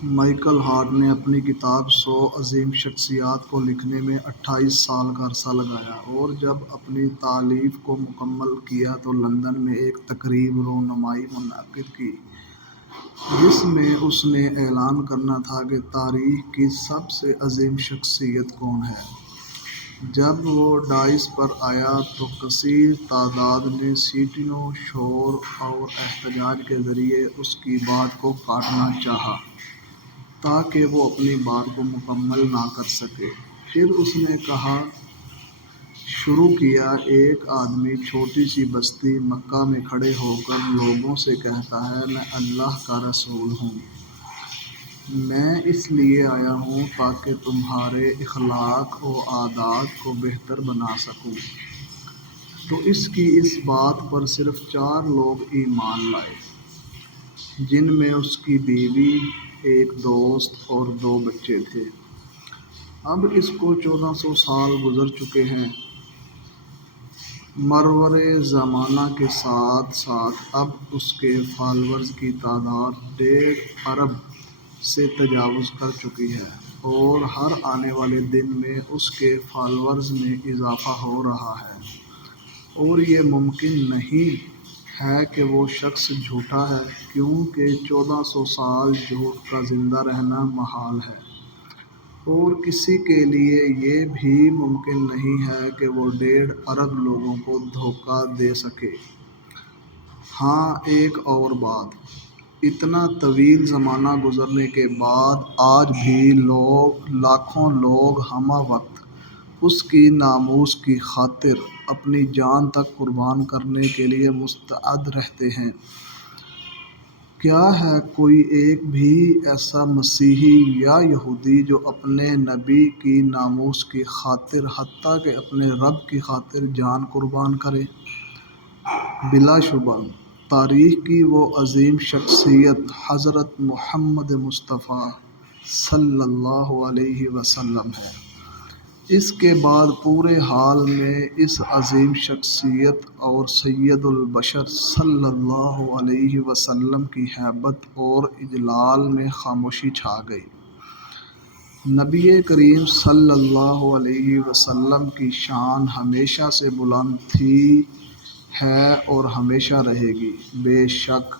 Michael Hart نے اپنی کتاب 100 عظیم شخصیات کو لکھنے میں 28 سال کا عرصہ لگایا اور جب اپنی تالیف کو مکمل کیا تو لندن میں ایک تقریب رونمائی منعقد کی جس میں اس نے اعلان کرنا تھا کہ تاریخ کی سب سے عظیم شخصیت کون ہے۔ جب وہ ڈائس پر آیا تو کثیر تعداد نے سیٹیوں، شور اور احتجاج کے ذریعے اس کی بات کو کاٹنا چاہا تاکہ وہ اپنی بات کو مکمل نہ کر سکے۔ پھر اس نے کہا شروع کیا، ایک آدمی چھوٹی سی بستی مکہ میں کھڑے ہو کر لوگوں سے کہتا ہے میں اللہ کا رسول ہوں، میں اس لیے آیا ہوں تاکہ تمہارے اخلاق و عادات کو بہتر بنا سکوں۔ تو اس کی اس بات پر صرف 4 لوگ ایمان لائے، جن میں اس کی بیوی، ایک دوست اور 2 بچے تھے۔ اب اس کو 1400 سال گزر چکے ہیں۔ مرور زمانہ کے ساتھ ساتھ اب اس کے فالوورز کی تعداد 1.5 ارب سے تجاوز کر چکی ہے اور ہر آنے والے دن میں اس کے فالوورز میں اضافہ ہو رہا ہے، اور یہ ممکن نہیں ہے کہ وہ شخص جھوٹا ہے، کیونکہ 1400 سال جھوٹ کا زندہ رہنا محال ہے، اور کسی کے لیے یہ بھی ممکن نہیں ہے کہ وہ 1.5 ارب لوگوں کو دھوکہ دے سکے۔ ہاں، ایک اور بات، اتنا طویل زمانہ گزرنے کے بعد آج بھی لاکھوں لوگ ہمہ وقت اس کی ناموس کی خاطر اپنی جان تک قربان کرنے کے لیے مستعد رہتے ہیں۔ کیا ہے کوئی ایک بھی ایسا مسیحی یا یہودی جو اپنے نبی کی ناموس کی خاطر حتیٰ کہ اپنے رب کی خاطر جان قربان کرے؟ بلا شبہ تاریخ کی وہ عظیم شخصیت حضرت محمد مصطفیٰ صلی اللہ علیہ وسلم ہے۔ اس کے بعد پورے حال میں اس عظیم شخصیت اور سید البشر صلی اللہ علیہ وسلم کی ہیبت اور اجلال میں خاموشی چھا گئی۔ نبی کریم صلی اللہ علیہ وسلم کی شان ہمیشہ سے بلند تھی، ہے اور ہمیشہ رہے گی۔ بے شک